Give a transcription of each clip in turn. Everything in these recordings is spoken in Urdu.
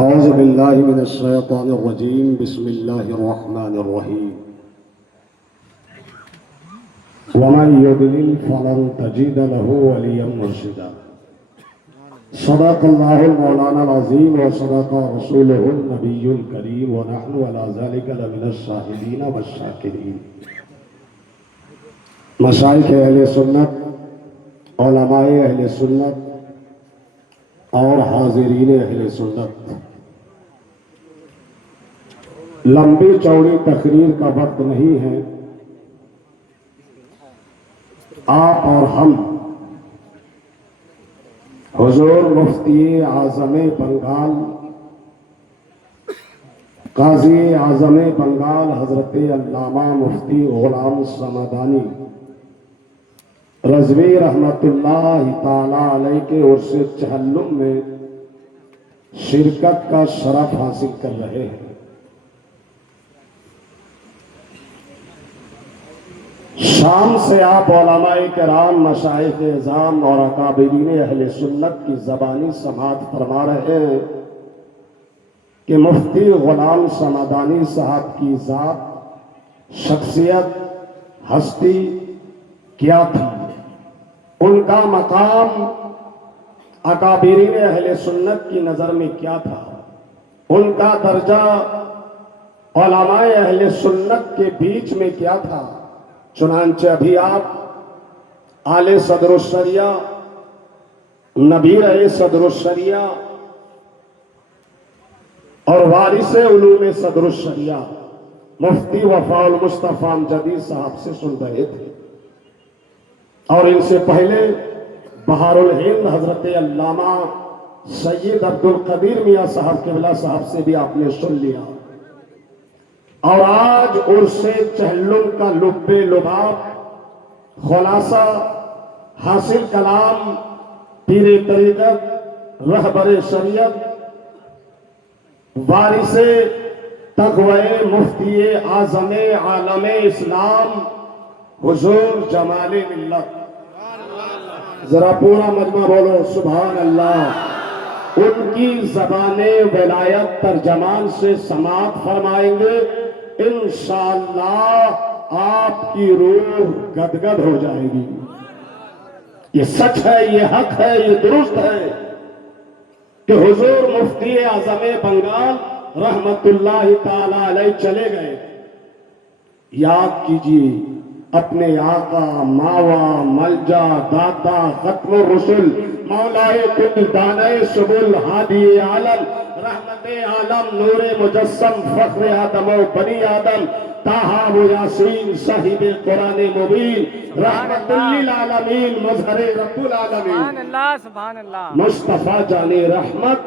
أعوذ بالله من الشيطان الرجيم بسم الله الرحمن الرحيم ومن يضلل فلن تجد له وليا مرشدا صدق الله المولانا العظيم وصدق رسوله النبي الكريم ونحن على ذلك لمن الشاهدين والشاكرين. مشائخ اہل سنت، علماء اہل سنت اور حاضرین اہل سنت، لمبی چوڑی تقریر کا وقت نہیں ہے. آپ اور ہم حضور مفتی اعظم بنگال، قاضی اعظم بنگال حضرت علامہ مفتی غلام سمدانی رضوی رحمت اللہ تعالی علیہ کے عرس چہلم میں شرکت کا شرف حاصل کر رہے ہیں. شام سے آپ علماء کرام، مشائخ اعظام اور اکابرین اہل سنت کی زبانی سماعت فرما رہے ہیں کہ مفتی غلام سمدانی صاحب کی ذات، شخصیت، ہستی کیا تھی، ان کا مقام اکابرین اہل سنت کی نظر میں کیا تھا، ان کا درجہ علماء اہل سنت کے بیچ میں کیا تھا. چنانچہ ابھی آپ آل صدر الشریعہ، نبیر صدر الشریعہ اور وارث علوم صدر الشریعہ مفتی وفاء المصطفیٰ جدید صاحب سے سن رہے تھے، اور ان سے پہلے بہار الہند حضرت علامہ سید عبد القدیر میاں صاحب قبلہ صاحب سے بھی آپ نے سن لیا. اور آج عرس چہلم کا لب لباب، خلاصہ، حاصل کلام، پیر طریقت، رہبر شریعت، وارث تقوی مفتی اعظم عالم اسلام حضور جمال ملت، ذرا پورا مجمع بولو سبحان اللہ، ان کی زبان ولایت ترجمان سے سماعت فرمائیں گے. انشاءاللہ آپ کی روح گدگد ہو جائے گی. یہ سچ ہے، یہ حق ہے، یہ درست ہے کہ حضور مفتی اعظم بنگال رحمت اللہ تعالی علیہ چلے گئے. یاد کیجئے اپنے آقا، ماوا، ملجا، داتا، ختم الرسل، مولائے کل، دانائے سبل، ہادی عالم، رحمت عالم، نور مجسم، فخر آدم و بنی آدم، طٰہٰ و یاسین، صاحب قرآن مبین، رحمت للعالمین، مظہر رب العالمین، سبحان اللہ سبحان اللہ، مصطفیٰ جان رحمت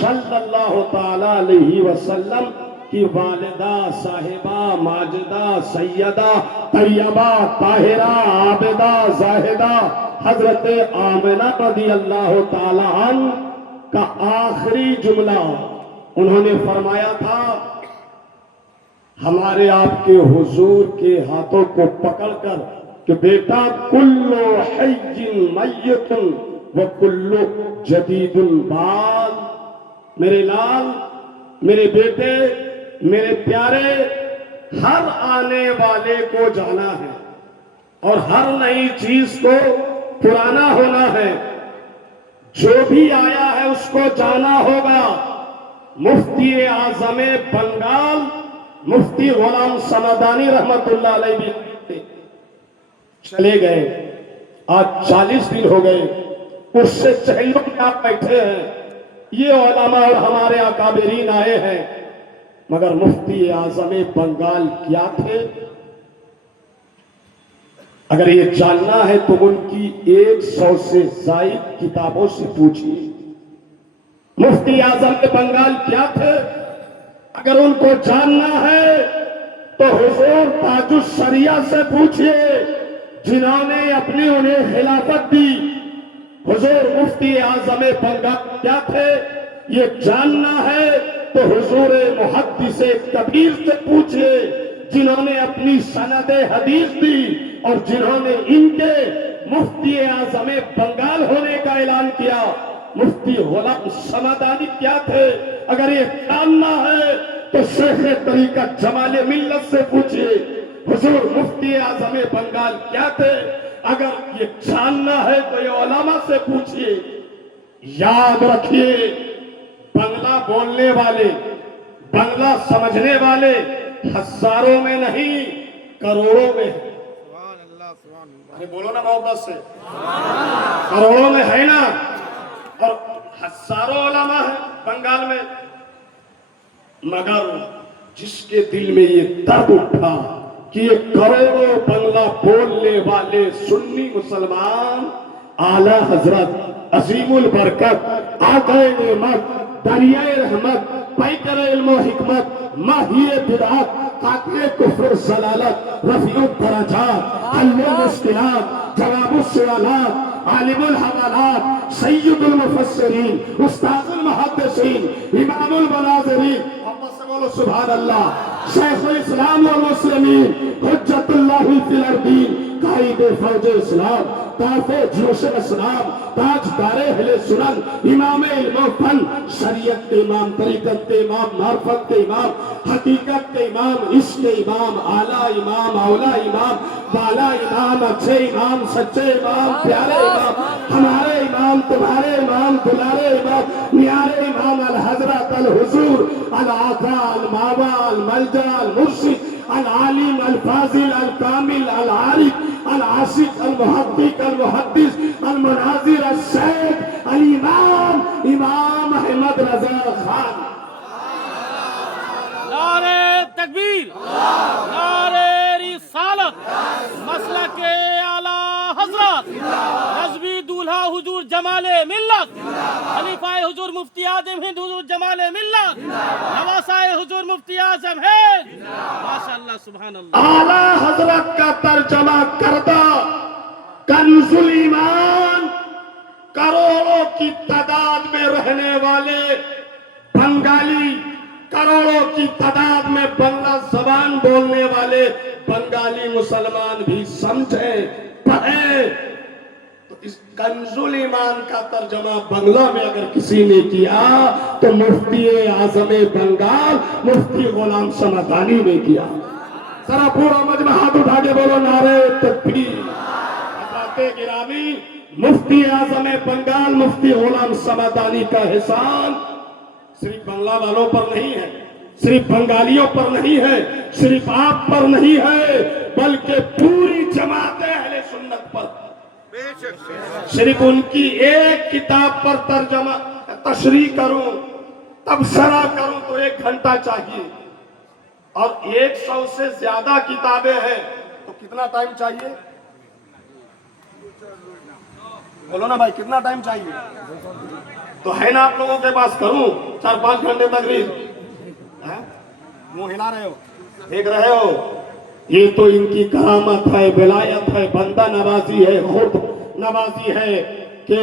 صلی اللہ تعالی علیہ وسلم کی والدہ، صاحبہ، ماجدہ، سیدہ، طیبہ، طاہرہ، عابدہ، زاہدہ حضرت آمنہ رضی اللہ تعالی عنہ کا آخری جملہ انہوں نے فرمایا تھا، ہمارے آپ کے حضور کے ہاتھوں کو پکڑ کر کہ بیٹا کلو حی میت و کلو جدید بال، میرے لال، میرے بیٹے، میرے پیارے، ہر آنے والے کو جانا ہے اور ہر نئی چیز کو پرانا ہونا ہے. جو بھی آیا ہے اس کو جانا ہوگا. مفتی اعظم بنگال مفتی غلام سمدانی رحمت اللہ علیہ بھی چلے گئے. آج 40 دن ہو گئے اس سے چہلم میں آپ بیٹھے ہیں. یہ علماء اور ہمارے اکابرین آئے ہیں، مگر مفتی اعظم بنگال کیا تھے؟ اگر یہ جاننا ہے تو ان کی 100 سے زائد کتابوں سے پوچھیے. مفتی اعظم بنگال کیا تھے؟ اگر ان کو جاننا ہے تو حضور تاج الشریعہ سے پوچھیے جنہوں نے اپنی انہیں خلافت دی. حضور مفتی اعظم بنگال کیا تھے؟ یہ جاننا ہے تو حضور محدث کبیر سے پوچھئے جنہوں نے اپنی سند حدیث دی اور جنہوں نے ان کے مفتی اعظم بنگال ہونے کا اعلان کیا. مفتی غلام سمدانی کیا تھے؟ اگر یہ جاننا ہے تو شیخ طریقت جمال ملت سے پوچھئے حضور مفتی اعظم بنگال کیا تھے. اگر یہ جاننا ہے تو یہ علماء سے پوچھئے. یاد رکھیے بنگلہ بولنے والے، بنگلہ سمجھنے والے ہزاروں میں نہیں کروڑوں میں ہیں. بولو نا محبت سے، کروڑوں میں ہے نا، اور ہزاروں علماء ہیں بنگال میں. مگر جس کے دل میں یہ درد اٹھا کہ یہ کروڑوں بنگلہ بولنے والے سنی مسلمان اعلیٰ حضرت عظیم البرکت آقا نعمت دریائے رحمت پیکر علم و حکمت ماہی بدعات قاتل کفر ضلالت رفیع الدرجات حل المشکلات جواب السؤالات عالم الحوالات سید المفسرین استاذ المحدثین امام المناظرین سبحان اللہ شیخ الاسلام والمسلمین حجت اللہ فی الارضین قائد فوج اسلام تاج جوش اسلام تاجدار اہل سنن امام علم و فن شریعت کے امام طریقت کے امام معرفت کے امام حقیقت کے امام عشق کے امام اعلیٰ امام اولا امام بالا امام اچھے امام سچے امام پیارے امام ہمارے امام تمہارے امام دلارے امام نیارے امام الحضرت الحضور الآقا الماوا الملجا المرشد العالم الفاضل الکامل العارف العاشق المحقق المحدث المناظر الشیخ الامام امام احمد رضا خان. نعرہ تکبیر، نعرہ رسالت، مسلک اعلیٰ حضرت رضوی دولہا حضور جمال ملت، خلیفہ حضور مفتی اعظم ہند حضور جمال ملت، نواسہ حضور مفتی اعظم ہند. ماشاءاللہ سبحان اللہ. اعلیٰ حضرت کا ترجمہ کردہ کنز الایمان کروڑوں کی تعداد میں رہنے والے بنگالی، کروڑوں کی تعداد میں بنگلہ زبان بولنے والے بنگالی مسلمان بھی سمجھیں پڑھیں. تو اس کنز الایمان کا ترجمہ بنگلہ میں اگر کسی نے کیا تو مفتی اعظم بنگال مفتی غلام سمدانی نے کیا. ذرا پورا مجمع ہاتھ اٹھا کے بولو نعرہ تکبیر. حضرات گرامی مفتی اعظم بنگال مفتی غلام سمدانی کا احسان صرف بنگلہ والوں پر نہیں ہے، صرف بنگالیوں پر نہیں ہے، صرف آپ پر نہیں ہے، بلکہ پوری جماعت اہل سنت پر. صرف ان کی ایک کتاب پر ترجمہ تشریح کروں تبصرہ کروں تو 1 گھنٹہ چاہیے، اور 100 سے زیادہ کتابیں ہیں تو کتنا ٹائم چاہیے؟ بولو نا بھائی کتنا ٹائم چاہیے؟ تو ہے نا آپ لوگوں کے پاس کروں 4-5 گھنٹے تقریر؟ منہ ہلا رہے ہو، دیکھ رہے ہو؟ یہ تو ان کی کرامت ہے، ولایت ہے، بندہ نوازی ہے، خود نوازی ہے کہ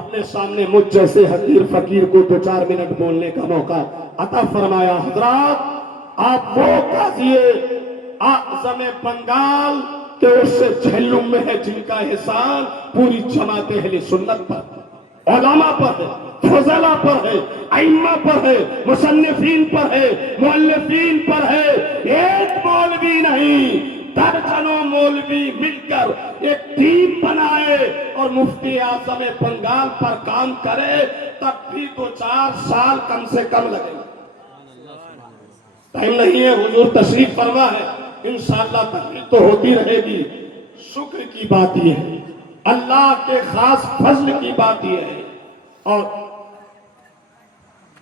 اپنے سامنے مجھ جیسے حقیر فقیر کو 2-4 منٹ بولنے کا موقع عطا فرمایا. حضرات آپ وہ قاضی اعظم بنگال کہ اس سے جہلم میں ہے جن کا احسان پوری جماعت اہل سنت پر، علماء پر ہے، فضلاء پر ہے، ائمہ پر ہے، مصنفین پر ہے، مؤلفین پر ہے. ایک مولوی نہیں، درجنوں مولوی مل کر ایک ٹیم بنائے اور مفتی اعظم بنگال پر کام کرے تب بھی 2-4 سال کم سے کم لگے گا. ٹائم نہیں ہے، حضور تشریف فرما ہے، انشاءاللہ تقریر تو ہوتی رہے گی. شکر کی بات یہ ہے، اللہ کے خاص فضل کی بات یہ ہے، اور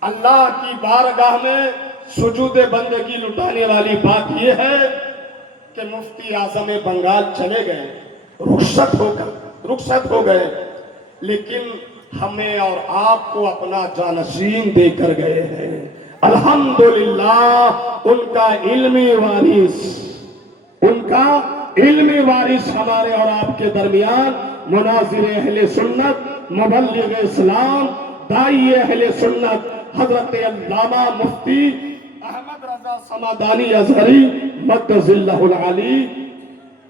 اللہ کی بارگاہ میں سجود بندگی لٹانے والی بات یہ ہے کہ مفتی اعظم بنگال چلے گئے، رخصت ہو گئے، لیکن ہمیں اور آپ کو اپنا جانشین دے کر گئے ہیں. الحمدللہ ان کا علمی وارث ہمارے اور آپ کے درمیان مناظر اہل سنت، مبلغ اسلام، دائی اہل سنت حضرت علامہ مفتی احمد رضا سمدانی ازہری مقدس اللہ العلی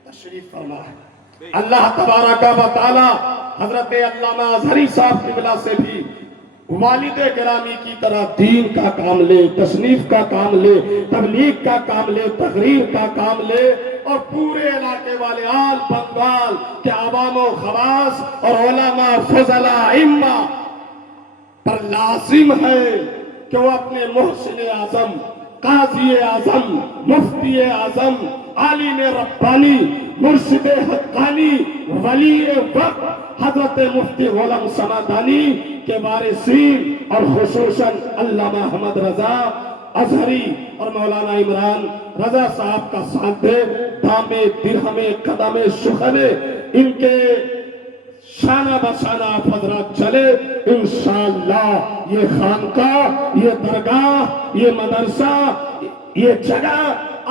تشریف فرما ہے. اللہ تبارک و تعالی حضرت علامہ ازہری صاحب قبلہ سے بھی والد گرامی کی طرح دین کا کام لے، تصنیف کا کام لے، تبلیغ کا کام لے، تقریر کا کام لے، اور پورے علاقے والے آل بنگال کے عوام و خواص اور علماء فضلاء ائمہ پر لازم ہے کہ وہ اپنے محسن اعظم، قاضی اعظم، مفتی اعظم، عالم ربانی، مرشد حقانی، ولی وقت حضرت مفتی غلام سمعدانی کے وارثین اور خصوصاً علامہ احمد رضا ازہری اور مولانا عمران رضا صاحب کا ساتھ دے، دامے درہمے قدم شخلے ان کے شانہ بشانہ آپ حضرات چلے، انشاءاللہ یہ خانقاہ، یہ درگاہ، یہ مدرسہ، یہ جگہ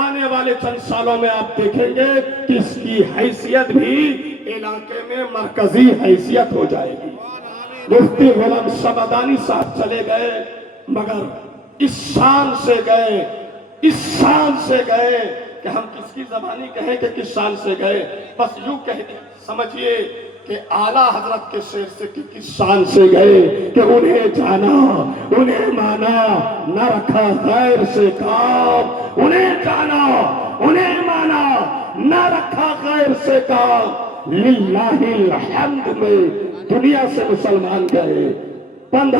آنے والے چند سالوں میں آپ دیکھیں گے کہ اس کی حیثیت بھی علاقے میں مرکزی حیثیت ہو جائے گی۔ مفتی غلام سمعدانی صاحب چلے گئے، مگر اس شان سے گئے، اس شان سے گئے کہ ہم کس کی زبانی کہیں کہ کس شان سے گئے، بس یوں کہہ سمجھئے کہ اعلیٰ حضرت کے شعر سے کس شان سے گئے کہ انہیں جانا، انہیں مانا، نہ رکھا غیر سے کام، انہیں جانا، انہیں مانا، نہ رکھا غیر سے کام، للہ الحمد میں دنیا سے مسلمان گئے۔